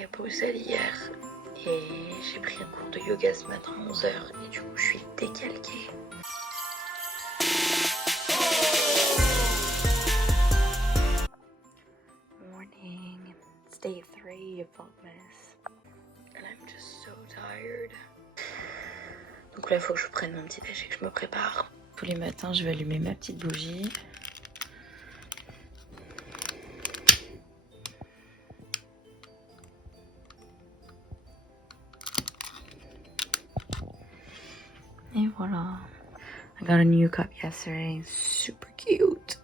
J'ai bossé hier et j'ai pris un cours de yoga ce matin à 11 h et du coup je suis décalquée. Morning, it's day 3 of Vlogmas and I'm just so tired. Donc là il faut que je prenne mon petit déj et que je me prépare. Tous les matins je vais allumer ma petite bougie. Et voilà. I got a new cup yesterday, super cute.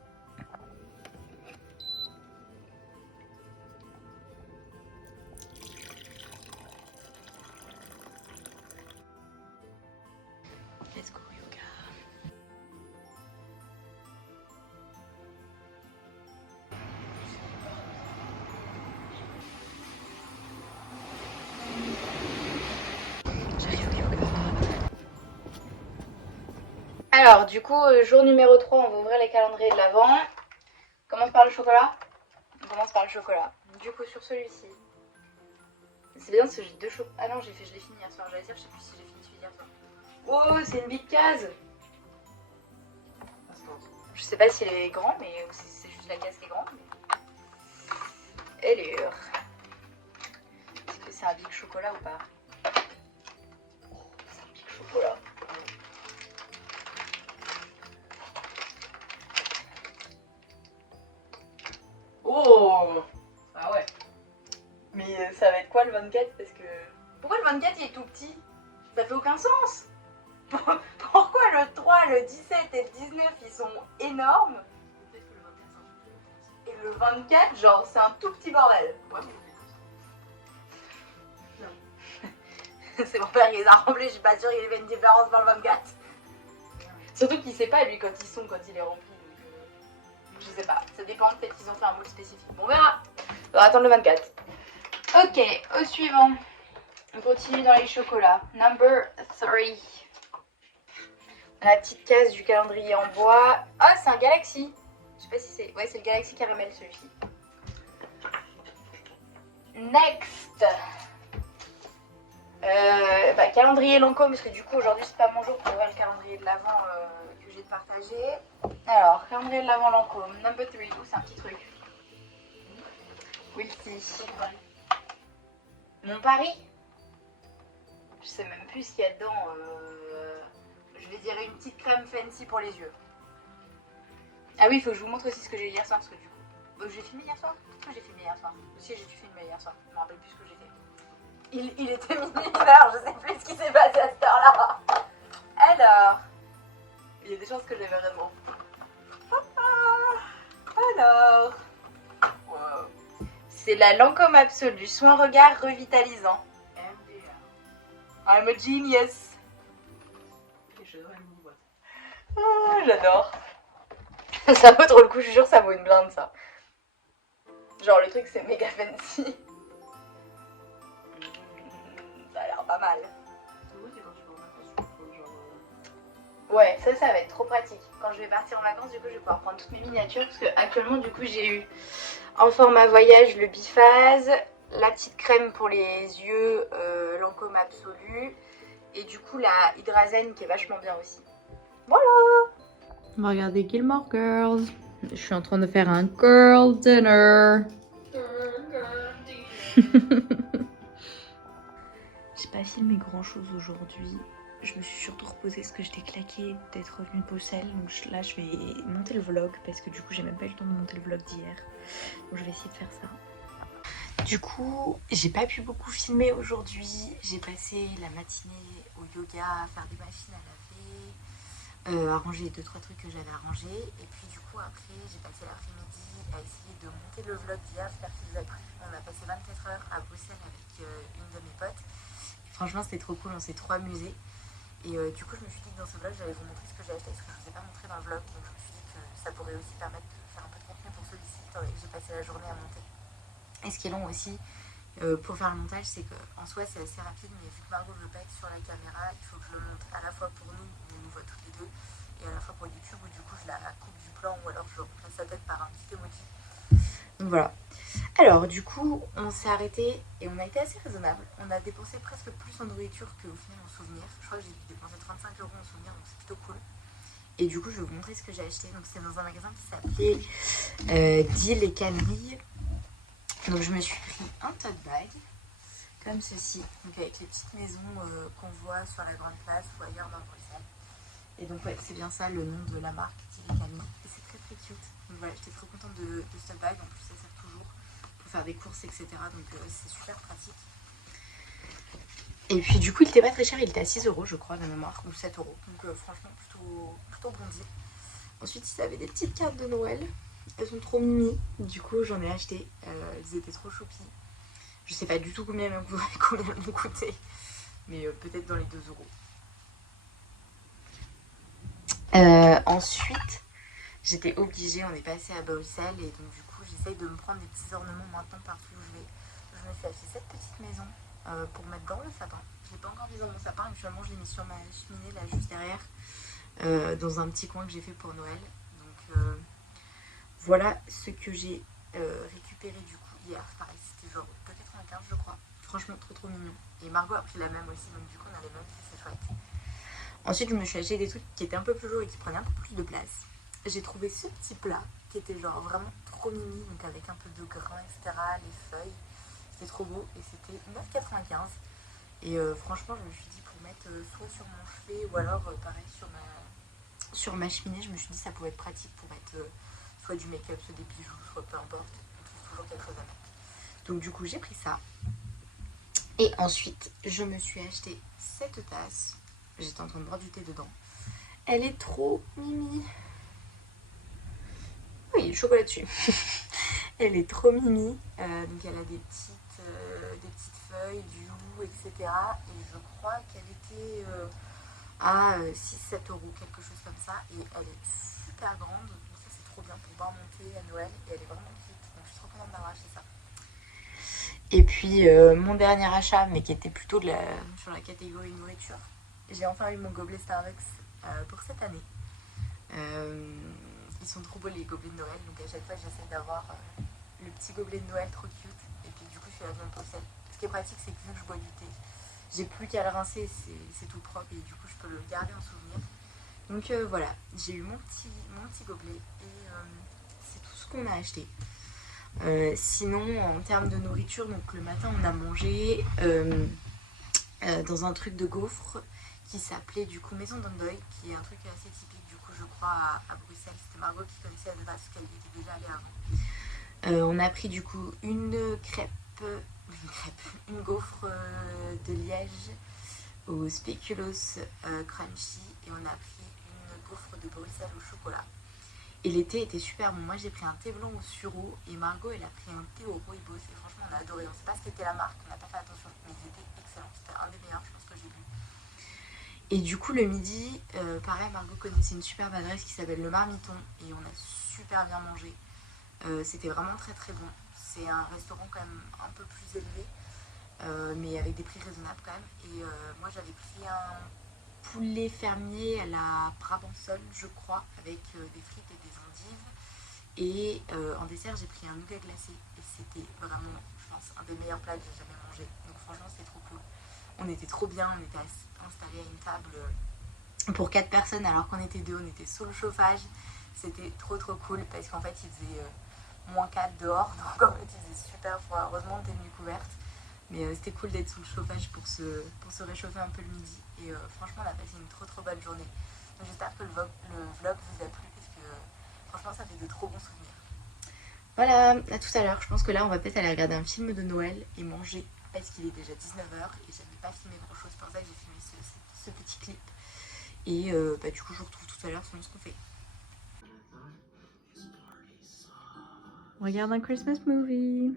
Let's go yoga. J'arrive au yoga. Alors du coup, jour numéro 3, on va ouvrir les calendriers de l'Avent. On commence par le chocolat. On commence par le chocolat. Du coup sur celui-ci. C'est bien parce que j'ai deux chocolats. Ah non, je l'ai fini hier soir. J'allais dire, je sais plus si j'ai fini celui hier soir. Oh, c'est une big case. Je sais pas si elle est grande, mais c'est juste la case qui est grande. Mais... elle est dure. Est-ce que c'est un big chocolat ou pas? C'est un big chocolat. Oh! Ah ouais. Mais ça va être quoi le 24? Parce que... pourquoi le 24 il est tout petit? Ça fait aucun sens. Pourquoi le 3, le 17 et le 19 ils sont énormes? Et le 24, genre c'est un tout petit bordel. Non. C'est mon père qui les a remplis, je suis pas sûre qu'il y avait une différence dans le 24. Surtout qu'il sait pas lui quand il est rempli. Donc, je sais pas, ça dépend, peut-être qu'ils ont fait un moule spécifique. Bon, on verra. On va attendre le 24. Ok, au suivant. On continue dans les chocolats. Number 3. La petite case du calendrier en bois. Ah, c'est un Galaxy. Je sais pas si c'est... ouais, c'est le Galaxy Caramel celui-ci. Next. Calendrier Lancôme, parce que du coup aujourd'hui c'est pas mon jour pour ouvrir le calendrier de l'Avent que j'ai partagé. Alors, calendrier de l'Avent Lancôme. Number 3. Oh, c'est un petit truc. Wilty. Mon pari. Je sais même plus ce qu'il y a dedans. Je vais dire une petite crème fancy pour les yeux. Ah oui, il faut que je vous montre aussi ce que j'ai hier soir. Parce que du coup, j'ai filmé hier soir. Qu'est-ce que j'ai filmé hier soir? Aussi, j'ai dû filmer hier soir. Je me rappelle plus ce que j'ai fait. Il était minuit 1h, je sais plus ce qui s'est passé à cette heure-là. Alors, il y a des chances que j'avais raison. Alors, wow. C'est la Lancôme Absolue, soin regard revitalisant. I'm a genius. Ah, j'adore. Ça vaut trop le coup, je jure, ça vaut une blinde ça. Genre le truc c'est méga fancy. Ça a l'air pas mal. Ouais, ça va être trop pratique. Quand je vais partir en vacances, du coup, je vais pouvoir prendre toutes mes miniatures. Parce que actuellement, du coup, j'ai eu en format voyage le biphase, la petite crème pour les yeux, Lancôme Absolue. Et du coup, la Hydrazène qui est vachement bien aussi. Voilà! On va regarder Gilmore Girls. Je suis en train de faire un girl dinner. J'ai pas filmé grand chose aujourd'hui. Je me suis surtout reposée parce que j'étais claquée d'être revenue de Bruxelles. Donc là, je vais monter le vlog parce que du coup, j'ai même pas eu le temps de monter le vlog d'hier. Donc je vais essayer de faire ça. Du coup, j'ai pas pu beaucoup filmer aujourd'hui. J'ai passé la matinée au yoga à faire des machines à laver, à ranger 2-3 trucs que j'avais à ranger. Et puis du coup, après, j'ai passé l'après-midi à essayer de monter le vlog d'hier. J'espère que vous avez plu. On a passé 24 heures à Bruxelles avec une de mes potes. Franchement, c'était trop cool, on s'est trop amusé. Et du coup, je me suis dit que dans ce vlog, j'allais vous montrer ce que j'ai acheté, parce que je ne vous ai pas montré dans le vlog. Donc je me suis dit que ça pourrait aussi permettre de faire un peu de contenu pour celui-ci, étant donné que j'ai passé la journée à monter. Et ce qui est long aussi, pour faire le montage, c'est qu'en soi, c'est assez rapide, mais vu que Margot ne veut pas être sur la caméra, il faut que je le monte à la fois pour nous, où on nous voit toutes les deux, et à la fois pour YouTube, où du coup, je la coupe du plan, ou alors je remplace sa tête par un petit emoji. Donc voilà. Alors du coup on s'est arrêté et on a été assez raisonnable. On a dépensé presque plus en nourriture qu'au final en souvenirs. Je crois que j'ai dépensé 35 € en souvenirs, donc c'est plutôt cool. Et du coup je vais vous montrer ce que j'ai acheté. Donc c'est dans un magasin qui s'appelait Deal et Camille. Donc je me suis pris un tote bag comme ceci, donc avec les petites maisons qu'on voit sur la grande place ou ailleurs dans Bruxelles. Et donc ouais, c'est bien ça le nom de la marque, Deal et Camille. Et c'est très très cute. Donc voilà, j'étais trop contente de ce tote bag. En plus ça sert toujours pour faire des courses, etc. Donc c'est super pratique. Et puis du coup il était pas très cher, il était à 6 € je crois de mémoire, ou 7 €. Donc franchement plutôt bon deal. Ensuite ils avaient des petites cartes de Noël. Elles sont trop mimi. Du coup j'en ai acheté. Elles étaient trop choupies. Je sais pas du tout combien elles m'ont coûté. Mais peut-être dans les 2 €. Ensuite j'étais obligée, on est passé à Bruxelles. Et donc du coup j'essaye de me prendre des petits ornements maintenant partout où je vais. Je me suis acheté cette petite maison pour mettre dans le sapin. Je l'ai pas encore mis dans mon sapin, actuellement je l'ai mis sur ma cheminée là juste derrière, dans un petit coin que j'ai fait pour Noël. Donc voilà ce que j'ai récupéré du coup hier. Pareil, c'était genre 2,95 je crois. Franchement trop mignon. Et Margot a pris la même aussi, donc du coup on a les mêmes, c'est chouette. Ensuite je me suis acheté des trucs qui étaient un peu plus lourds et qui prenaient un peu plus de place. J'ai trouvé ce petit plat qui était genre vraiment trop mimi, donc avec un peu de grains, etc. Les feuilles. C'était trop beau et c'était 9,95. Et franchement, je me suis dit pour mettre soit sur mon chevet ou alors pareil sur ma cheminée, je me suis dit ça pouvait être pratique pour mettre soit du make-up, soit des bijoux, soit peu importe. On trouve toujours quelque chose à mettre. Donc du coup, j'ai pris ça. Et ensuite, je me suis acheté cette tasse. J'étais en train de boire du thé dedans. Elle est trop mimi. Oui, chocolat dessus. Elle est trop mimi. Donc elle a des petites feuilles, du hou, etc. Et je crois qu'elle était à 6-7 €, quelque chose comme ça. Et elle est super grande. Donc ça c'est trop bien pour boire mon thé à Noël. Et elle est vraiment cute. Donc je suis trop contente d'avoir acheté ça. Et puis mon dernier achat, mais qui était plutôt sur la catégorie nourriture. J'ai enfin eu mon gobelet Starbucks pour cette année. Ils sont trop beaux les gobelets de Noël, donc à chaque fois j'essaie d'avoir le petit gobelet de Noël trop cute. Et puis du coup je fais la même pochette. Ce qui est pratique c'est que vu que je bois du thé, j'ai plus qu'à le rincer, c'est tout propre et du coup je peux le garder en souvenir. Donc voilà, j'ai eu mon petit gobelet et c'est tout ce qu'on a acheté. Sinon en termes de nourriture, donc le matin on a mangé dans un truc de gaufres qui s'appelait du coup Maison d'Andoy, qui est un truc assez typique du coup je crois à Bruxelles. C'était Margot qui connaissait la base parce qu'elle y était déjà allée avant. On a pris du coup une gaufre de Liège au spéculoos crunchy et on a pris une gaufre de Bruxelles au chocolat. Et les thés étaient super bons. Moi j'ai pris un thé blanc au sureau et Margot elle a pris un thé au rooibos et franchement on a adoré. On sait pas ce qu'était la marque, on n'a pas fait attention, mais ils étaient excellents. C'était un des meilleurs je pense que j'ai bu. Et du coup le midi, pareil Margot connaissait une superbe adresse qui s'appelle le Marmiton et on a super bien mangé. C'était vraiment très bon. C'est un restaurant quand même un peu plus élevé, mais avec des prix raisonnables quand même. Et moi j'avais pris un poulet fermier à la Brabançonne je crois, avec des frites et des endives. Et en dessert j'ai pris un nougat glacé et c'était vraiment, je pense, un des meilleurs plats que j'ai jamais mangé. Donc franchement c'était trop cool. On était trop bien, on était installés à une table pour 4 personnes alors qu'on était 2, on était sous le chauffage. C'était trop cool parce qu'en fait il faisait -4 dehors, donc en fait il faisait super froid. Heureusement on était venu couverte, mais c'était cool d'être sous le chauffage pour se réchauffer un peu le midi. Et franchement on a passé une trop bonne journée. Donc j'espère que le vlog vous a plu parce que franchement ça fait de trop bons souvenirs. Voilà, à tout à l'heure. Je pense que là on va peut-être aller regarder un film de Noël et manger parce qu'il est déjà 19 h et j'avais pas filmé grand chose, pour ça que j'ai filmé ce petit clip. Et du coup je vous retrouve tout à l'heure selon ce qu'on fait. On regarde un Christmas movie.